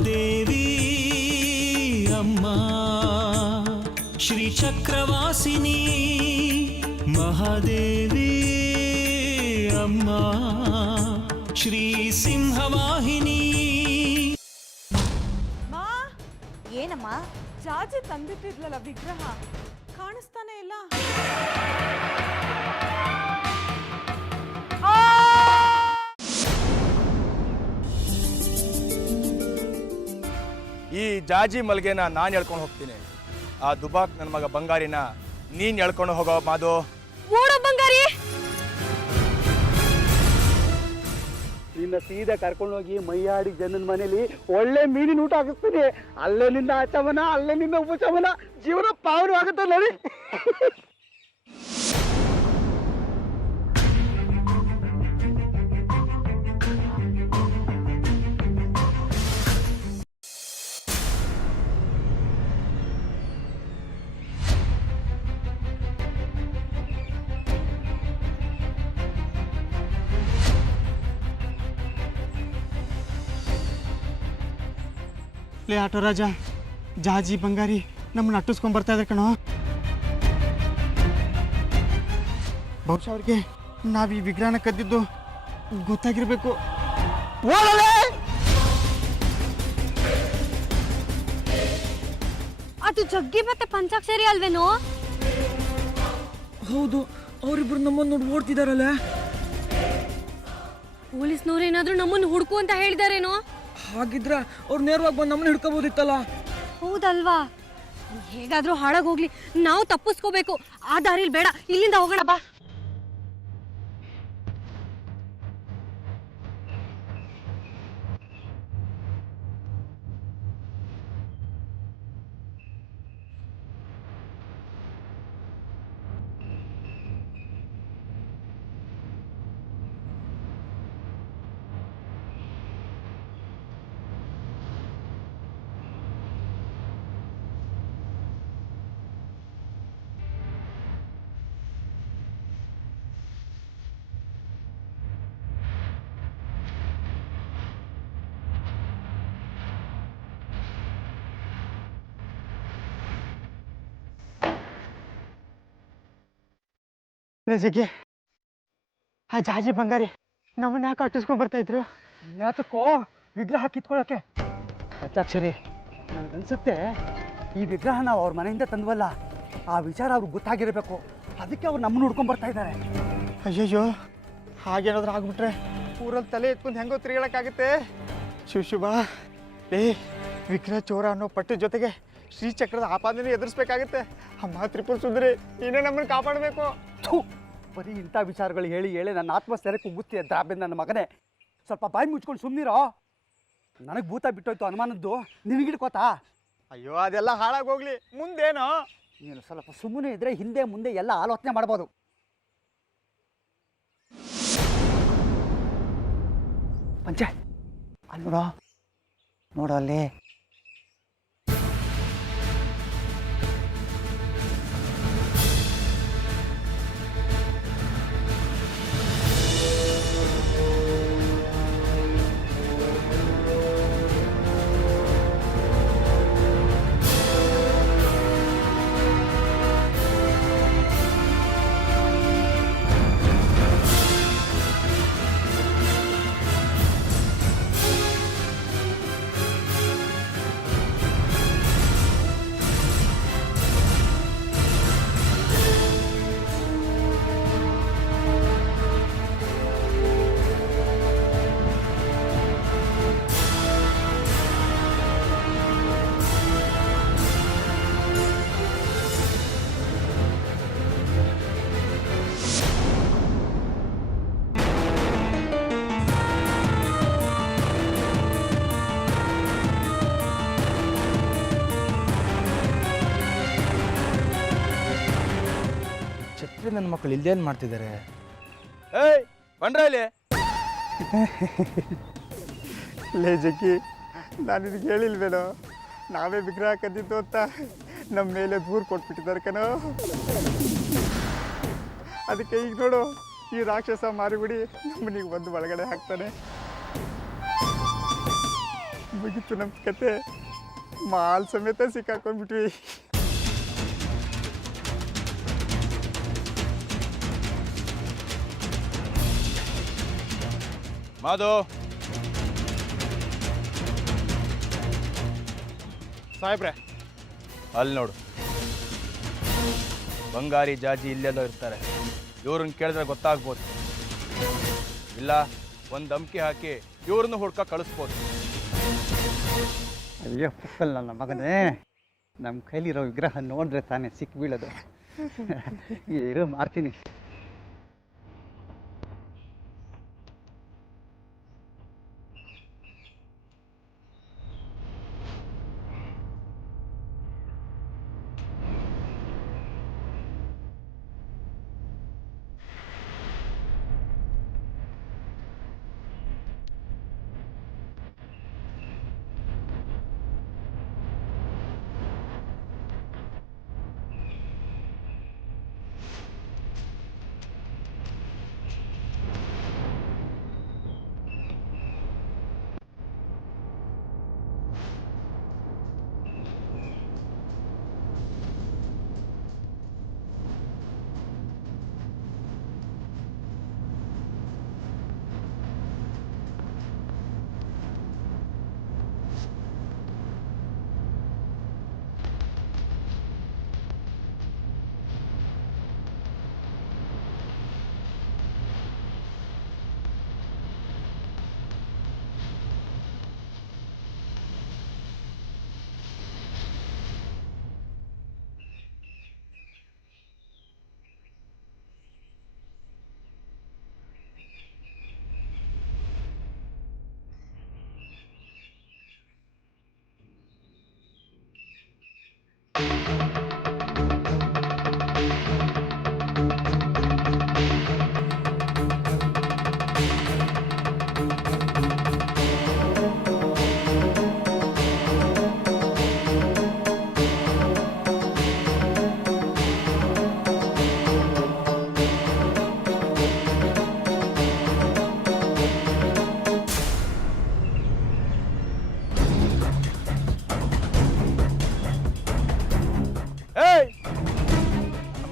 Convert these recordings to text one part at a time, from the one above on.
ಮಹಾದೇವಿ ಅಮ್ಮ ಶ್ರೀ ಚಕ್ರವಾಸಿನಿ ಮಹಾದೇವಿ ಅಮ್ಮ ಶ್ರೀ ಸಿಂಹವಾಹಿನಿ. ಏನಮ್ಮ ಜಾಜಿ ತಂದಿಟ್ಟಿದ್ಲಲ್ಲ ವಿಗ್ರಹ ಕಾಣಿಸ್ತಾನೆ ಇಲ್ಲ. ಈ ಜಾಜಿ ಮಲ್ಗೆನ ನಾನು ಎಳ್ಕೊಂಡು ಹೋಗ್ತೀನಿ. ಆ ದುಬಾಕ್ ನನ್ನ ಮಗ ಬಂಗಾರಿನ ನೀನ್ ಎಳ್ಕೊಂಡು ಹೋಗೋ ಮಾದು. ಬಂಗಾರಿ ನಿನ್ನ ಸೀದಾ ಕರ್ಕೊಂಡೋಗಿ ಮೈಯಾಡಿ ಜನನ ಮನೇಲಿ ಒಳ್ಳೆ ಮೀನಿನ ಊಟ ಹಾಕಿಸ್ತೀನಿ. ಅಲ್ಲೇ ನಿಂದ ಆಚಮನ, ಅಲ್ಲೇ ನಿಂದ ಉಪಚಮನ, ಜೀವನ ಪಾವನವಾಗುತ್ತೆ ನೋಡಿ. ಲೇ ಆಟೋ ರಾಜ, ಜಾಜಿ ಬಂಗಾರಿ ನಮ್ಮನ್ನ ಅಟ್ಟಿಸ್ಕೊಂಡ್ ಬರ್ತಾ ಇದ್ದಾರೆ ಕಣೋ. ಬಹುಶಃ ಅವ್ರಿಗೆ ನಾವ್ ಈ ವಿಗ್ರಹನ ಕದ್ದಿದ್ದು ಗೊತ್ತಾಗಿರ್ಬೇಕು. ಅದು ಜಗ್ಗಿ ಮತ್ತೆ ಪಂಚಾಕ್ಷರಿ ಅಲ್ವೇನೋ? ಹೌದು, ಅವರಿಬ್ರು ನಮ್ಮನ್ನು ನೋಡಿ ಓಡ್ತಿದಾರಲ್ಲ. ಪೊಲೀಸ್ನವ್ರು ಏನಾದ್ರೂ ನಮ್ಮನ್ನು ಹುಡುಕು ಅಂತ ಹೇಳಿದಾರೇನೋ? ಹಾಗಿದ್ರೆ ಅವ್ರು ನೇರವಾಗಿ ಬಂದು ನಮ್ಮನ್ನ ಹಿಡ್ಕೋಬೋದಿತ್ತಲ್ಲ. ಹೌದಲ್ವಾ? ಹೇಗಾದ್ರೂ ಹಾಳಾಗೋಗ್ಲಿ, ನಾವು ತಪ್ಪಿಸ್ಕೋಬೇಕು. ಆ ದಾರಿಲಿ ಬೇಡ, ಇಲ್ಲಿಂದ ಹೋಗೋಣ ಬಾ. ಜಗ್ಗಿ, ಆ ಜಾಜಿ ಬಂಗಾರಿ ನಮ್ಮನ್ನ ಯಾಕೆ ಅಟ್ಟಿಸ್ಕೊಂಡ್ ಬರ್ತಾ ಇದ್ರು? ಯಾತಕ್ಕೋ ವಿಗ್ರಹ ಕಿತ್ಕೊಳ್ಳೋಕೆ. ಪಂಚಾಕ್ಷರಿ, ನನಗನ್ಸುತ್ತೆ ಈ ವಿಗ್ರಹ ನಾವು ಅವ್ರ ಮನೆಯಿಂದ ತಂದ್ವಲ್ಲ, ಆ ವಿಚಾರ ಅವ್ರಿಗೆ ಗೊತ್ತಾಗಿರಬೇಕು. ಅದಕ್ಕೆ ಅವ್ರು ನಮ್ಮನ್ನ ಹುಡ್ಕೊಂಡ್ ಬರ್ತಾ ಇದ್ದಾರೆ. ಅಯ್ಯಯ್ಯೋ, ಹಾಗೇನಾದ್ರೂ ಆಗ್ಬಿಟ್ರೆ ಊರಲ್ಲಿ ತಲೆ ಎತ್ಕೊಂಡು ಹೆಂಗೋ ತಿರುಗಾಡಕ್ಕಾಗುತ್ತೆ? ಶುಭ ಏ, ವಿಗ್ರಹ ಚೋರ ಅನ್ನೋ ಪಟ್ಟಿ ಜೊತೆಗೆ ಶ್ರೀಚಕ್ರದ ಆಪಾದನೆ ಎದುರಿಸ್ಬೇಕಾಗತ್ತೆ. ಅಮ್ಮ ತ್ರಿಪುರ ಸುಂದರಿ, ನೀನೇ ನಮ್ಮನ್ನು ಕಾಪಾಡಬೇಕು. ಬರೀ ಇಂಥ ವಿಚಾರಗಳು ಹೇಳಿ ಹೇಳಿ ನನ್ನ ಆತ್ಮಸ್ಥೈರ್ಯ ಕುಗ್ಗುತ್ತಿ ದ್ರಾಬೆ ನನ್ನ ಮಗನೇ. ಸ್ವಲ್ಪ ಬಾಯಿ ಮುಚ್ಕೊಂಡು ಸುಮ್ಮನಿರೋ. ನನಗೆ ಭೂತ ಬಿಟ್ಟೋಯ್ತು ಅನುಮಾನದ್ದು, ನಿನಗಿಡ್ಕೋತಾ? ಅಯ್ಯೋ, ಅದೆಲ್ಲ ಹಾಳಾಗೋಗ್ಲಿ, ಮುಂದೇನೋ? ನೀನು ಸ್ವಲ್ಪ ಸುಮ್ಮನೆ ಇದ್ರೆ ಹಿಂದೆ ಮುಂದೆ ಎಲ್ಲ ಆಲೋಚನೆ ಮಾಡ್ಬೋದು. ಪಂಚೆ ಅಲ್ಲಿ ನೋಡೋ ಅಲ್ಲಿ. ನನ್ನ ಮಕ್ಕಳು ಇಲ್ಲೇನು ಮಾಡ್ತಿದ್ದಾರೆ? ಏಯ್ ಬಂಡ್ರ ಇಲ್ಲಿ. ಲೇ ಜಗ್ಗಿ, ನಾನು ನಿನಗೆ ಹೇಳಿಲ್ವೇನೋ ನಾವೇ ವಿಗ್ರಹ ಕದ್ದಿದ್ದು ಅಂತ? ನಮ್ಮ ಮೇಲೆ ದೂರು ಕೊಟ್ಬಿಟ್ಟಿದ್ದಾರೆ ಕಣೋ. ಅದಕ್ಕೆ ಈಗ ನೋಡು, ಈ ರಾಕ್ಷಸ ಮಾರಿಬಿಡಿ ನಮ್ಮನಿಗೆ ಬಂದು ಒಳಗಡೆ ಹಾಕ್ತಾನೆ. ಮುಗಿತು ನಮ್ಮ ಕತೆ. ಮಾಲ್ ಸಮೇತ ಸಿಕ್ಕಾಕೊಂಡ್ಬಿಟ್ವಿ. ಮಾಧು, ಸಾಹೇಬ್ರೆ, ಅಲ್ಲಿ ನೋಡು, ಬಂಗಾರಿ ಜಾಜಿ ಇಲ್ಲೆಲ್ಲೋ ಇರ್ತಾರೆ. ಇವ್ರನ್ನ ಕೇಳಿದ್ರೆ ಗೊತ್ತಾಗ್ಬೋದು. ಇಲ್ಲ ಒಂದು ಧಮ್ಕಿ ಹಾಕಿ ಇವ್ರನ್ನ ಹುಡ್ಕ ಕಳಿಸ್ಬೋದು. ಅಯ್ಯೋ ಪುಕ್ಕಲ್ ನನ್ನ ಮಗನೇ, ನಮ್ಮ ಕೈಲಿರೋ ವಿಗ್ರಹ ನೋಡಿದ್ರೆ ತಾನೇ ಸಿಕ್ಕಿ ಬೀಳೋದು. ಇರೋ ಮಾಡ್ತೀನಿ.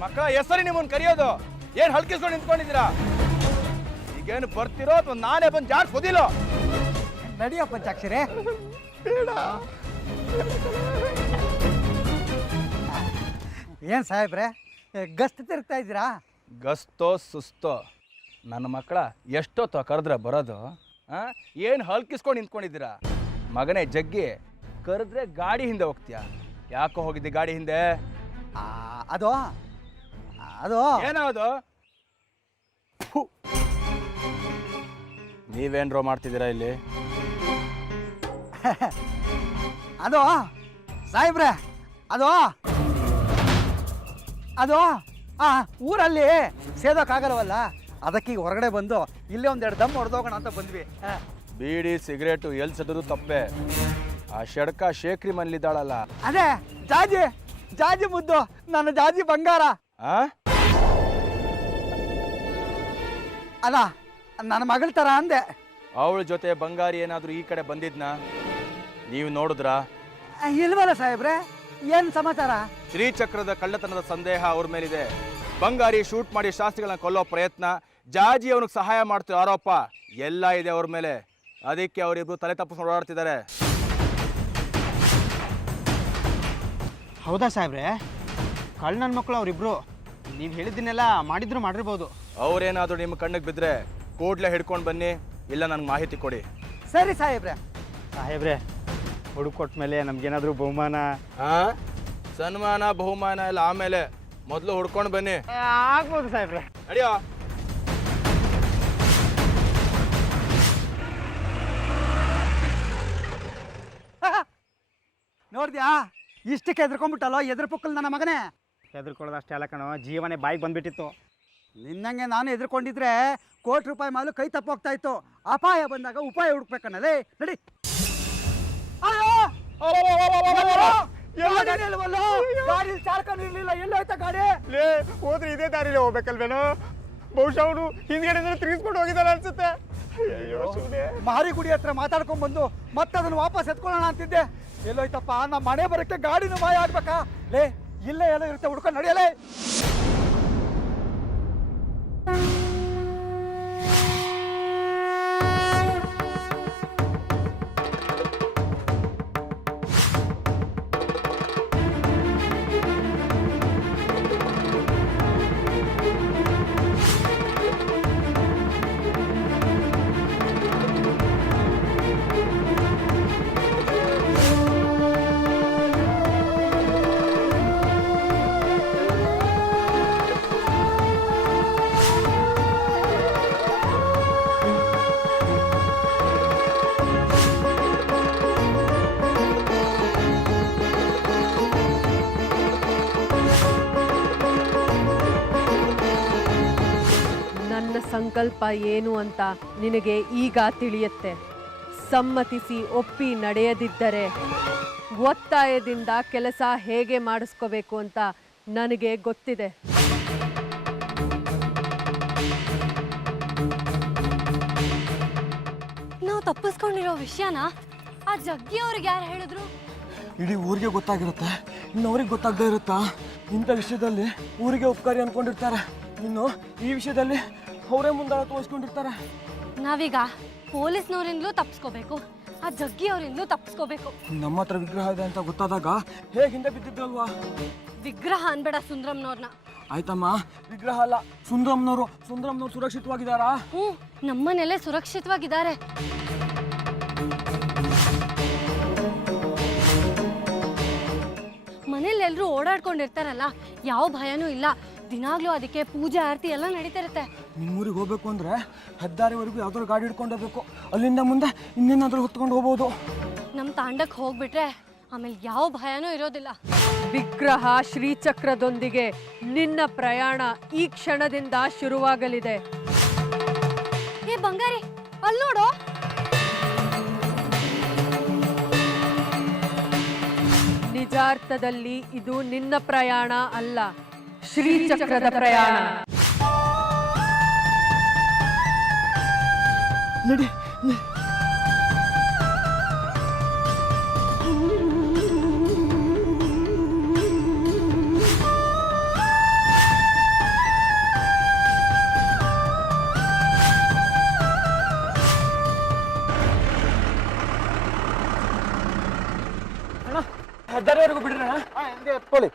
ಮಕ್ಕಳ ಹೆಸರು ನಿಮ್ಮನ್ನು ಕರೆಯೋದು ಏನು ಹಲ್ಕಿಸ್ಕೊಂಡು ನಿಂತ್ಕೊಂಡಿದ್ದೀರಾ? ಈಗೇನು ಬರ್ತಿರೋ ಅಥವಾ ನಾನೇ ಬಂದು ಜಾರ್ ಸೋದಿಲ್ಲೋ? ನಡಿಯೋ ಪಂಚಾಕ್ಷರಿ. ಬೇಡ. ಏನು ಸಾಹೇಬ್ರೆ, ಗಸ್ತು ತಿರುಗ್ತಾ ಇದ್ದೀರಾ? ಗಸ್ತೋ ಸುಸ್ತೋ ನನ್ನ ಮಕ್ಕಳ ಎಷ್ಟೊತ್ತು ಕರೆದ್ರೆ ಬರೋದು? ಏನು ಹಲ್ಕಿಸ್ಕೊಂಡು ನಿಂತ್ಕೊಂಡಿದ್ದೀರಾ? ಮಗನೇ ಜಗ್ಗಿ, ಕರೆದ್ರೆ ಗಾಡಿ ಹಿಂದೆ ಹೋಗ್ತೀಯಾ? ಯಾಕೋ ಹೋಗಿದ್ದೆ ಗಾಡಿ ಹಿಂದೆ? ಅದು ಅದು ಏನೋ ಅದು? ನೀವೇನ್ರೋ ಮಾಡ್ತಿದ್ದೀರಾ ಇಲ್ಲಿ? ಅದು ಸಾಹೇಬ್ರೆ, ಅದು ಅದು ಊರಲ್ಲಿ ಸೇದೋಕ್ಕಾಗಲ್ವಲ್ಲ, ಅದಕ್ಕೆ ಈಗ ಹೊರಗಡೆ ಬಂದು ಇಲ್ಲೇ ಒಂದೆರಡು ದಮ್ ಹೊಡೆದೋಗೋಣ ಅಂತ ಬಂದ್ವಿ. ಬೀಡಿ ಸಿಗರೇಟು ಎಲ್ಲಿ ಸದ್ರು ತಪ್ಪೆ. ಆ ಶಡ್ಕ ಶೇಖರಿ ಮನೇಲಿದ್ದಾಳಲ್ಲ, ಅದೇ ಜಾಜಿ ಜಾಜಿ ಮುದ್ದು, ನನ್ನ ಜಾಜಿ ಬಂಗಾರ ಅಲ್ಲ, ನನ್ನ ಮಗಳ ಥರ ಅಂದೆ. ಅವಳ ಜೊತೆ ಬಂಗಾರಿ ಏನಾದರೂ ಈ ಕಡೆ ಬಂದಿದ್ನ ನೀವು ನೋಡಿದ್ರಾ? ಇಲ್ವಲ್ಲ ಸಾಹೇಬ್ರೆ, ಏನು ಸಮಾಚಾರ? ಶ್ರೀಚಕ್ರದ ಕಳ್ಳತನದ ಸಂದೇಹ ಅವ್ರ ಮೇಲಿದೆ. ಬಂಗಾರಿ ಶೂಟ್ ಮಾಡಿ ಶಾಸ್ತ್ರಿಗಳನ್ನ ಕೊಲ್ಲೋ ಪ್ರಯತ್ನ, ಜಾಜಿ ಅವನಿಗೆ ಸಹಾಯ ಮಾಡ್ತಿರೋ ಆರೋಪ ಎಲ್ಲ ಇದೆ ಅವ್ರ ಮೇಲೆ. ಅದಕ್ಕೆ ಅವರಿಬ್ರು ತಲೆ ತಪ್ಪಿಸ್ಕೊಂಡು ಓಡಾಡ್ತಿದ್ದಾರೆ. ಹೌದಾ ಸಾಹೇಬ್ರೆ? ಕಳ್ಳ ನನ್ನ ಮಕ್ಕಳು ಅವರಿಬ್ರು. ನೀವು ಹೇಳಿದ್ದನ್ನೆಲ್ಲ ಮಾಡಿರ್ಬೋದು. ಅವ್ರೇನಾದರೂ ನಿಮ್ಮ ಕಣ್ಣಿಗೆ ಬಿದ್ದರೆ ಕೂಡಲೇ ಹಿಡ್ಕೊಂಡು ಬನ್ನಿ, ಇಲ್ಲ ನನಗೆ ಮಾಹಿತಿ ಕೊಡಿ. ಸರಿ ಸಾಹೇಬ್ರೆ. ಸಾಹೇಬ್ರೆ, ಹುಡುಕೊಟ್ಟ ಮೇಲೆ ನಮ್ಗೇನಾದರೂ ಬಹುಮಾನ? ಸನ್ಮಾನ ಬಹುಮಾನ ಎಲ್ಲ ಆಮೇಲೆ, ಮೊದಲು ಹುಡ್ಕೊಂಡು ಬನ್ನಿ. ಆಗ್ಬೋದು ಸಾಹೇಬ್ರೆ. ನಡಿಯೋ. ನೋಡ್ದ್ಯಾ, ಇಷ್ಟಕ್ಕೆ ಎದ್ರಕೊಂಡ್ಬಿಟ್ಟಲ್ಲೋ ಎದ್ರ ಪುಕ್ಕಲ್ ನನ್ನ ಮಗನೇ. ಹೆದರ್ಕೊಳ್ಳೋದು ಅಷ್ಟೇ ಅಲ್ಲ ಕಣೋ, ಜೀವನೇ ಬಾಯಿಗೆ ಬಂದ್ಬಿಟ್ಟಿತ್ತು. ನಿನ್ನಂಗೆ ನಾನು ಎದ್ರಕೊಂಡಿದ್ರೆ ₹1 ಮಾಲು ಕೈ ತಪ್ಪೋಗ್ತಾ ಇತ್ತು. ಅಪಾಯ ಬಂದಾಗ ಉಪಾಯ ಹುಡುಕ್ಬೇಕನ್ನಲೇ. ನಡಿ. ಗಾಡಿ ಚಾರ್ಕೊಂಡು ಇರ್ಲಿಲ್ಲ, ಎಲ್ಲೋಯ್ತಾ ಗಾಡಿ? ಹೋದ್ರೆ ಇದೇ ದಾರಿಲಿ ಹೋಗ್ಬೇಕಲ್ವೇನೋ? ಬಹುಶಃ ಅವನು ಹಿಂದ್ಗಡೆ ತಿರುಗಿಸ್ಕೊಂಡು ಹೋಗಿದ್ದಾನೆ ಅನ್ಸುತ್ತೆ. ಮಾರಿಗುಡಿ ಹತ್ರ ಮಾತಾಡ್ಕೊಂಡ್ ಬಂದು ಮತ್ತೆ ಅದನ್ನು ವಾಪಸ್ ಎತ್ಕೊಳ್ಳೋಣ ಅಂತಿದ್ದೆ. ಎಲ್ಲೋಯ್ತಪ್ಪ, ನಮ್ಮ ಮನೆ ಬರಕ್ಕೆ ಗಾಡಿನೂ ಮಾಯ ಆಗ್ಬೇಕಾ? ಲೇ, ಇಲ್ಲೇ ಏನೋ ಇರುತ್ತೆ, ಹುಡ್ಕೊಂಡು ನಡೆಯಲೇ. ನನ್ನ ಸಂಕಲ್ಪ ಏನು ಅಂತ ನಿನಗೆ ಈಗ ತಿಳಿಯುತ್ತೆ. ಸಮ್ಮತಿಸಿ ಒಪ್ಪಿ ನಡೆಯದಿದ್ದರೆ ಒತ್ತಾಯದಿಂದ ಕೆಲಸ ಹೇಗೆ ಮಾಡಿಸ್ಕೋಬೇಕು ಅಂತ ನನಗೆ ಗೊತ್ತಿದೆ. ನಾವು ತಪ್ಪಿಸ್ಕೊಂಡಿರೋ ವಿಷಯನ ಆ ಜಗ್ಗಿ ಅವ್ರಿಗೆ ಯಾರು ಹೇಳಿದ್ರು? ಇಡೀ ಊರಿಗೆ ಗೊತ್ತಾಗಿರುತ್ತೆ, ಇನ್ನು ಅವ್ರಿಗೆ ಗೊತ್ತಾಗದೇ ಇರುತ್ತಾ? ಇಂಥ ವಿಷಯದಲ್ಲಿ ಊರಿಗೆ ಉಪಕಾರಿ ಅನ್ಕೊಂಡಿರ್ತಾರೆ, ಇನ್ನು ಈ ವಿಷಯದಲ್ಲಿ ಅವರೇ ಮುಂದಾಳ ತೋರಿಸ್ಕೊಂಡಿರ್ತಾರೆ. ನಾವೀಗ ಪೊಲೀಸ್ನವರಿಂದಲೂ ತಪ್ಪಿಸ್ಕೋಬೇಕು, ಆ ಜಗ್ಗಿ ಅವರಿಂದಲೂ ತಪ್ಪಿಸ್ಕೋಬೇಕು. ನಮ್ಮ ಹತ್ರ ವಿಗ್ರಹ ಇದೆ ಅಂತ ಗೊತ್ತಾದಾಗ ಹೇಗೆ ಹಿಂದೆ ಬಿದ್ದಿದ್ರಲ್ವಾ? ವಿಗ್ರಹ ಅನ್ಬೇಡ ಸುಂದ್ರಮ್ನವ್ರನ್ನ. ಆಯ್ತಮ್ಮ, ವಿಗ್ರಹ ಅಲ್ಲ, ಸುಂದರಮ್ನವ್ರು ಸುರಕ್ಷಿತವಾಗಿದ್ದಾರಾ? ಹ್ಞೂ, ನಮ್ಮನೆಲ್ಲೇ ಸುರಕ್ಷಿತವಾಗಿದ್ದಾರೆ. ಮನೇಲಿ ಎಲ್ಲರೂ ಓಡಾಡ್ಕೊಂಡಿರ್ತಾರಲ್ಲ, ಯಾವ ಭಯನೂ ಇಲ್ಲ. ದಿನಾಗ್ಲೂ ಅದಕ್ಕೆ ಪೂಜೆ ಆರತಿ ಎಲ್ಲ ನಡೀತಾ ಇರುತ್ತೆ. ನಿಮ್ಮೂರಿಗೆ ಹೋಗ್ಬೇಕು ಅಂದ್ರೆ ಹೆದ್ದಾರಿವರೆಗೂ ಯಾವ್ದಾದ್ರು ಗಾಡಿ ಹಿಡ್ಕೊಂಡು ಹೋಗ್ಬೇಕು, ಅಲ್ಲಿಂದ ಮುಂದೆ ಇನ್ನೇನಾದ್ರೂ ಹೊತ್ಕೊಂಡು ಹೋಗ್ಬೋದು. ನಮ್ಮ ತಾಂಡಕ್ಕೆ ಹೋಗ್ಬಿಟ್ರೆ ಆಮೇಲೆ ಯಾವ ಭಯನೂ ಇರೋದಿಲ್ಲ. ವಿಗ್ರಹ ಶ್ರೀಚಕ್ರದೊಂದಿಗೆ ನಿನ್ನ ಪ್ರಯಾಣ ಈ ಕ್ಷಣದಿಂದ ಶುರುವಾಗಲಿದೆ. ಏ ಬಂಗಾರಿ, ಅಲ್ಲಿ ನೋಡು. ನಿಜಾರ್ಥದಲ್ಲಿ ಇದು ನಿನ್ನ ಪ್ರಯಾಣ ಅಲ್ಲ, ಶ್ರೀಚಕ್ರದ ಪ್ರಯಾಣ. ನಡಿ. ಅಣ್ಣ, ಹೆದ್ದಾರಿವರೆಗೂ ಬಿಡ್ರಿ ಅಣ್ಣ. ಎತ್ಕೊಳ್ಳಿ.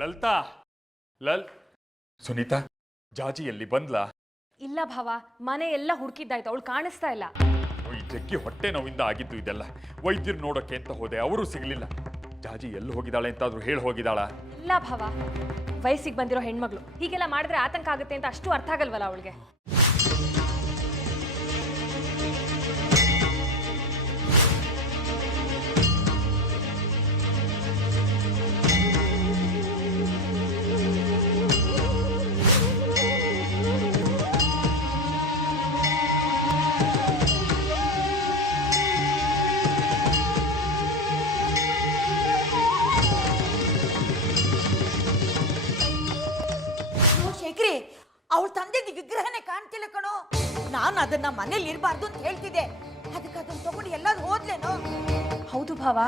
ಲಲಿತಾ, ಸುನೀತಾ, ಜಾಜಿ ಎಲ್ಲಿ ಬಂದ್ಲಾ? ಇಲ್ಲ ಭಾವ, ಮನೆ ಎಲ್ಲ ಹುಡುಕಿದ್ದಾಯ್ತು, ಅವಳು ಕಾಣಿಸ್ತಾ ಇಲ್ಲ. ಈ ಜಗ್ಗಿ ಹೊಟ್ಟೆ ನೋವಿಂದ ಆಗಿದ್ದು ಇದೆಲ್ಲ. ವೈದ್ಯರು ನೋಡೋಕೆ ಅಂತ ಹೋದೆ, ಅವರು ಸಿಗ್ಲಿಲ್ಲ. ಜಾಜಿ ಎಲ್ಲಿ ಹೋಗಿದ್ದಾಳೆ ಅಂತಾದ್ರೂ ಹೇಳಿ ಹೋಗಿದ್ದಾಳ? ಇಲ್ಲ ಭಾವ, ವಯಸ್ಸಿಗೆ ಬಂದಿರೋ ಹೆಣ್ಮಗಳು ಹೀಗೆಲ್ಲ ಮಾಡಿದ್ರೆ ಆತಂಕ ಆಗುತ್ತೆ ಅಂತ ಅಷ್ಟು ಅರ್ಥ ಆಗಲ್ವಲ್ಲ ಅವಳಿಗೆ. ಶೇಖರಿ, ಅವಳು ತಂದಿದ್ದ ವಿಗ್ರಹನೇ ಕಾಣ್ತಿಲ್ಲ ಕಣೋ. ನಾನು ಅದನ್ನ ಮನೇಲಿ ಇರಬಾರ್ದು ಅಂತ ಹೇಳ್ತಿದ್ದೆ, ಅದಕ್ಕೆ ಅದನ್ನ ತಗೊಂಡು ಎಲ್ಲಾದ್ರೂ ಹೋದ್ಲೇನೋ? ಹೌದು ಭಾವ,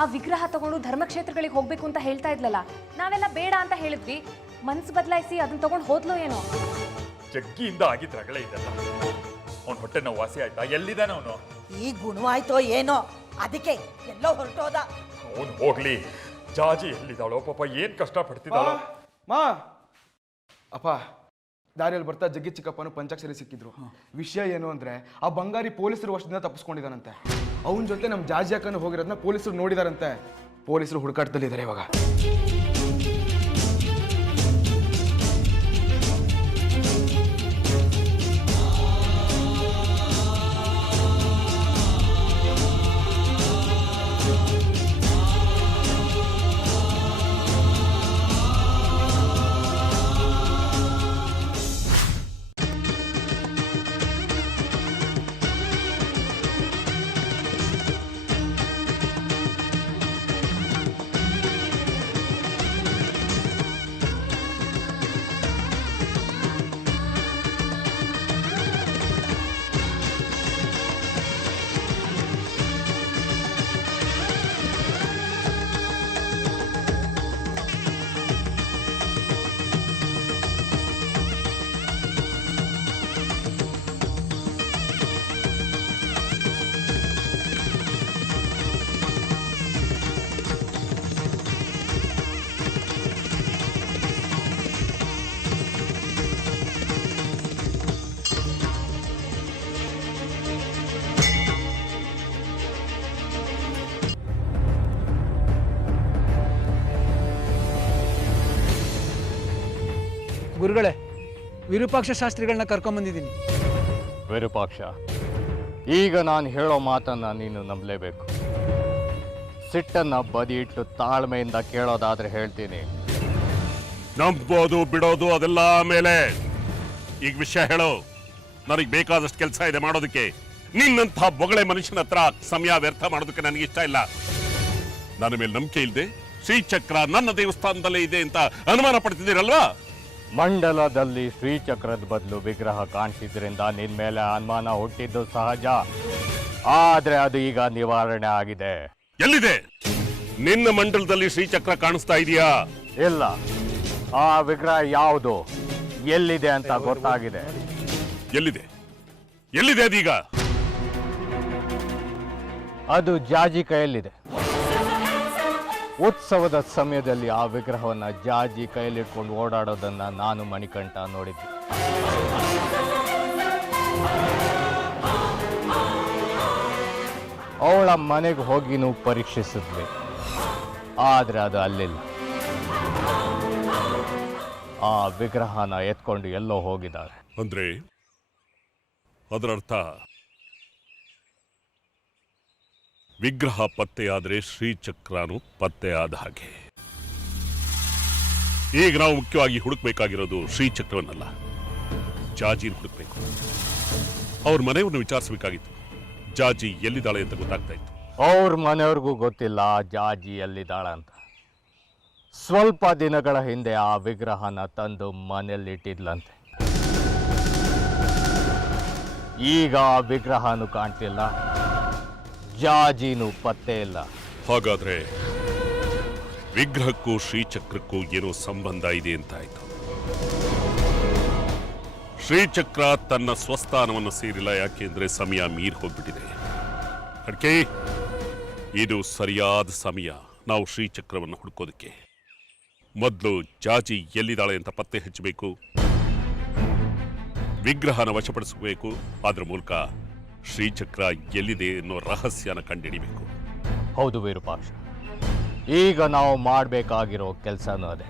ಆ ವಿಗ್ರಹ ತಗೊಂಡು ಧರ್ಮಕ್ಷೇತ್ರಗಳಿಗೆ ಹೋಗ್ಬೇಕು ಅಂತ ಹೇಳ್ತಾ ಇದ್ಲಲ್ಲ, ನಾವೆಲ್ಲ ಬೇಡ ಅಂತ ಹೇಳಿದ್ವಿ. ಮನ್ಸು ಬದಲಾಯಿಸಿ ಅದನ್ನ ತಗೊಂಡು ಹೋದ್ಲೋ ಏನೋ. ಜಗ್ಗಿಯಿಂದ ಆಗಿದ್ದ ರಗಳೆ ಇದೆಲ್ಲ. ಅವನ ಹೊಟ್ಟೆ ನೋವು ವಾಸಿ ಆಯ್ತಾ? ಎಲ್ಲಿದ್ದಾನೆ ಅವನು? ಈ ಗುಣವಾಯ್ತೋ ಏನೋ, ಅದಕ್ಕೆ ಎಲ್ಲೋ ಹೊರಟೋದ. ಅವನು ಹೋಗ್ಲಿ, ಜಾಜಿ ಎಲ್ಲಿದ್ದಾಳೋ ಪಾಪ, ಏನ್ ಕಷ್ಟ ಪಡ್ತಿದ್ದಾಳೋ. ಮಾ ಅಪ್ಪ, ದಾರಿಯಲ್ಲಿ ಬರ್ತಾ ಜಗ್ಗಿ ಚಿಕ್ಕಪ್ಪನು ಪಂಚಾಕ್ಷರಿ ಸಿಕ್ಕಿದ್ರು. ವಿಷಯ ಏನು ಅಂದ್ರೆ, ಆ ಬಂಗಾರಿ ಪೊಲೀಸರು ವರ್ಷದಿಂದ ತಪ್ಪಿಸ್ಕೊಂಡಿದ್ದಾನಂತೆ. ಅವನ ಜೊತೆ ನಮ್ಮ ಜಾಜಿ ಅಕ್ಕನು ಹೋಗಿರೋದನ್ನ ಪೊಲೀಸರು ನೋಡಿದಾರಂತೆ. ಪೊಲೀಸರು ಹುಡುಕಾಟದಲ್ಲಿದ್ದಾರೆ ಇವಾಗ. ಗುರುಗಳೇ, ವಿರೂಪಾಕ್ಷ ಶಾಸ್ತ್ರಿಗಳನ್ನ ಕರ್ಕೊಂಬಂದಿದ್ದೀನಿ. ವಿರೂಪಾಕ್ಷ, ಈಗ ನಾನು ಹೇಳೋ ಮಾತನ್ನು ನೀನು ನಂಬಲೇಬೇಕು. ಸಿಟ್ಟನ್ನು ಬದಿ ಇಟ್ಟು ತಾಳ್ಮೆಯಿಂದ ಕೇಳೋದಾದ್ರೆ ಹೇಳ್ತೀನಿ. ನಂಬೋದು ಬಿಡೋದು ಅದೆಲ್ಲ ಆಮೇಲೆ. ಈಗ ವಿಷಯ ಹೇಳೋ. ನನಗೆ ಬೇಕಾದಷ್ಟು ಕೆಲಸ ಇದೆ ಮಾಡೋದಕ್ಕೆ. ನಿನ್ನಂಥ ಬೊಗಳೆ ಮನುಷ್ಯನ ಹತ್ರ ಸಮಯ ವ್ಯರ್ಥ ಮಾಡೋದಕ್ಕೆ ನನಗೆ ಇಷ್ಟ ಇಲ್ಲ. ನನ್ನ ಮೇಲೆ ನಂಬಿಕೆ ಇಲ್ಲದೆ ಶ್ರೀಚಕ್ರ ನನ್ನ ದೇವಸ್ಥಾನದಲ್ಲೇ ಇದೆ ಅಂತ ಅನುಮಾನ ಪಡ್ತಿದ್ದೀರಲ್ವಾ? ಮಂಡಲದಲ್ಲಿ ಶ್ರೀಚಕ್ರದ ಬದಲು ವಿಗ್ರಹ ಕಾಣಿಸಿದ್ರಿಂದ ನಿನ್ ಮೇಲೆ ಅನುಮಾನ ಹುಟ್ಟಿದ್ದು ಸಹಜ. ಆದ್ರೆ ಅದು ಈಗ ನಿವಾರಣೆ ಆಗಿದೆ. ಎಲ್ಲಿದೆ? ನಿನ್ನ ಮಂಡಲದಲ್ಲಿ ಶ್ರೀಚಕ್ರ ಕಾಣಿಸ್ತಾ ಇದೆಯಾ? ಇಲ್ಲ, ಆ ವಿಗ್ರಹ ಯಾವುದು, ಎಲ್ಲಿದೆ ಅಂತ ಗೊತ್ತಾಗಿದೆ. ಎಲ್ಲಿದೆ? ಎಲ್ಲಿದೆ ಅದೀಗ? ಅದು ಜಾಜಿ ಕೈಯಲ್ಲಿದೆ. ಉತ್ಸವದ ಸಮಯದಲ್ಲಿ ಆ ವಿಗ್ರಹವನ್ನ ಜಾಜಿ ಕೈಯಲ್ಲಿಟ್ಕೊಂಡು ಓಡಾಡೋದನ್ನ ನಾನು ಮಣಿಕಂಠ ನೋಡಿದ್ದೆ. ಅವಳ ಮನೆಗೆ ಹೋಗಿನೂ ಪರೀಕ್ಷಿಸಿದ್ವಿ, ಆದ್ರೆ ಅದು ಅಲ್ಲಿಲ್ಲ. ಆ ವಿಗ್ರಹನ ಎತ್ಕೊಂಡು ಎಲ್ಲೋ ಹೋಗಿದ್ದಾರೆ. ಅಂದ್ರೆ ಅದರರ್ಥ ವಿಗ್ರಹ ಪತ್ತೆಯಾದ್ರೆ ಶ್ರೀಚಕ್ರನು ಪತ್ತೆಯಾದ ಹಾಗೆ. ಈಗ ನಾವು ಮುಖ್ಯವಾಗಿ ಹುಡುಕ್ಬೇಕಾಗಿರೋದು ಶ್ರೀಚಕ್ರವನ್ನಲ್ಲ, ಜಾಜಿನ ಹುಡುಕ್ಬೇಕು. ಅವ್ರ ಮನೆಯವ್ರನ್ನ ವಿಚಾರಿಸಬೇಕಾಗಿತ್ತು. ಜಾಜಿ ಎಲ್ಲಿದ್ದಾಳೆ ಅಂತ ಗೊತ್ತಾಗ್ತಾ ಇತ್ತು. ಅವ್ರ ಮನೆಯವ್ರಿಗೂ ಗೊತ್ತಿಲ್ಲ ಜಾಜಿ ಎಲ್ಲಿದ್ದಾಳ ಅಂತ. ಸ್ವಲ್ಪ ದಿನಗಳ ಹಿಂದೆ ಆ ವಿಗ್ರಹನ ತಂದು ಮನೆಯಲ್ಲಿಟ್ಟಿದ್ಲಂತೆ. ಈಗ ಆ ವಿಗ್ರಹನೂ ಕಾಣ್ತಿಲ್ಲ, ಜಾಜಿನೂ ಪತ್ತೆ ಇಲ್ಲ. ಹಾಗಾದ್ರೆ ವಿಗ್ರಹಕ್ಕೂ ಶ್ರೀಚಕ್ರಕ್ಕೂ ಏನೋ ಸಂಬಂಧ ಇದೆ ಅಂತಾಯ್ತು. ಶ್ರೀಚಕ್ರ ತನ್ನ ಸ್ವಸ್ಥಾನವನ್ನು ಸೇರಿಲ್ಲ, ಯಾಕೆಂದ್ರೆ ಸಮಯ ಮೀರಿ ಹೋಗ್ಬಿಟ್ಟಿದೆ. ಅಡ್ಕೆ, ಇದು ಸರಿಯಾದ ಸಮಯ ನಾವು ಶ್ರೀಚಕ್ರವನ್ನು ಹುಡುಕೋದಕ್ಕೆ. ಮೊದಲು ಜಾಜಿ ಎಲ್ಲಿದ್ದಾಳೆ ಅಂತ ಪತ್ತೆ ಹಚ್ಚಬೇಕು, ವಿಗ್ರಹನ ವಶಪಡಿಸಬೇಕು. ಅದರ ಮೂಲಕ ಶ್ರೀಚಕ್ರ ಎಲ್ಲಿದೆ ಅನ್ನೋ ರಹಸ್ಯನ ಕಂಡುಹಿಡಿಬೇಕು. ಹೌದು ವಿರೂಪಾಕ್ಷ, ಈಗ ನಾವು ಮಾಡಬೇಕಾಗಿರೋ ಕೆಲಸನೂ ಅದೇ.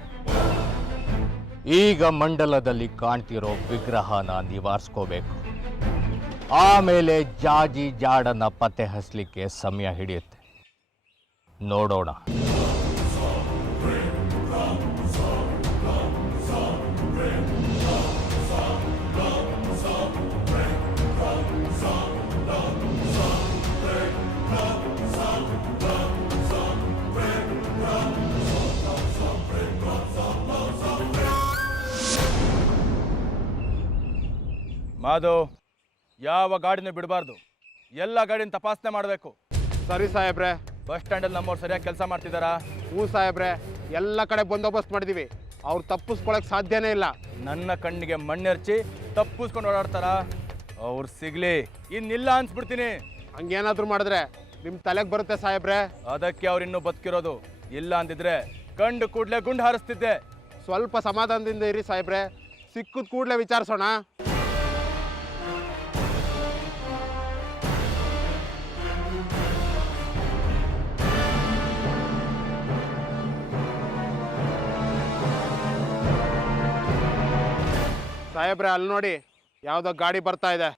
ಈಗ ಮಂಡಲದಲ್ಲಿ ಕಾಣ್ತಿರೋ ವಿಗ್ರಹನ ನಿವಾರಿಸ್ಕೋಬೇಕು. ಆಮೇಲೆ ಜಾಜಿ ಜಾಡನ್ನ ಪತ್ತೆ ಹಚ್ಚಲಿಕ್ಕೆ ಸಮಯ ಹಿಡಿಯುತ್ತೆ. ನೋಡೋಣ. ಮಾಧವ್, ಯಾವ ಗಾಡಿನೂ ಬಿಡಬಾರ್ದು. ಎಲ್ಲ ಗಾಡಿನ ತಪಾಸಣೆ ಮಾಡಬೇಕು. ಸರಿ ಸಾಹೇಬ್ರೆ. ಬಸ್ ಸ್ಟ್ಯಾಂಡಲ್ಲಿ ನಮ್ಮವ್ರು ಸರಿಯಾಗಿ ಕೆಲಸ ಮಾಡ್ತಿದ್ದಾರಾ? ಹ್ಞೂ ಸಾಹೇಬ್ರೆ, ಎಲ್ಲ ಕಡೆ ಬಂದೋಬಸ್ತ್ ಮಾಡಿದೀವಿ. ಅವ್ರು ತಪ್ಪಿಸ್ಕೊಳಕ್ ಸಾಧ್ಯನೇ ಇಲ್ಲ. ನನ್ನ ಕಣ್ಣಿಗೆ ಮಣ್ಣೆರ್ಚಿ ತಪ್ಪಿಸ್ಕೊಂಡು ಓಡಾಡ್ತಾರ? ಅವ್ರು ಸಿಗ್ಲಿ, ಇನ್ನಿಲ್ಲ ಅನ್ಸ್ಬಿಡ್ತೀನಿ. ಹಂಗೇನಾದ್ರೂ ಮಾಡಿದ್ರೆ ನಿಮ್ಮ ತಲೆಗೆ ಬರುತ್ತೆ ಸಾಹೇಬ್ರೆ. ಅದಕ್ಕೆ ಅವ್ರು ಇನ್ನೂ ಬದುಕಿರೋದು. ಇಲ್ಲ ಅಂದಿದ್ರೆ ಕಂಡು ಕೂಡ್ಲೆ ಗುಂಡು ಹಾರಿಸ್ತಿದ್ದೆ. ಸ್ವಲ್ಪ ಸಮಾಧಾನದಿಂದ ಇರಿ ಸಾಹೇಬ್ರೆ, ಸಿಕ್ಕದ ಕೂಡಲೇ ವಿಚಾರಿಸೋಣ. ಸಾಹೇಬ್ರೆ, ಅಲ್ಲಿ ನೋಡಿ, ಯಾವುದೋ ಗಾಡಿ ಬರ್ತಾ ಇದೆ.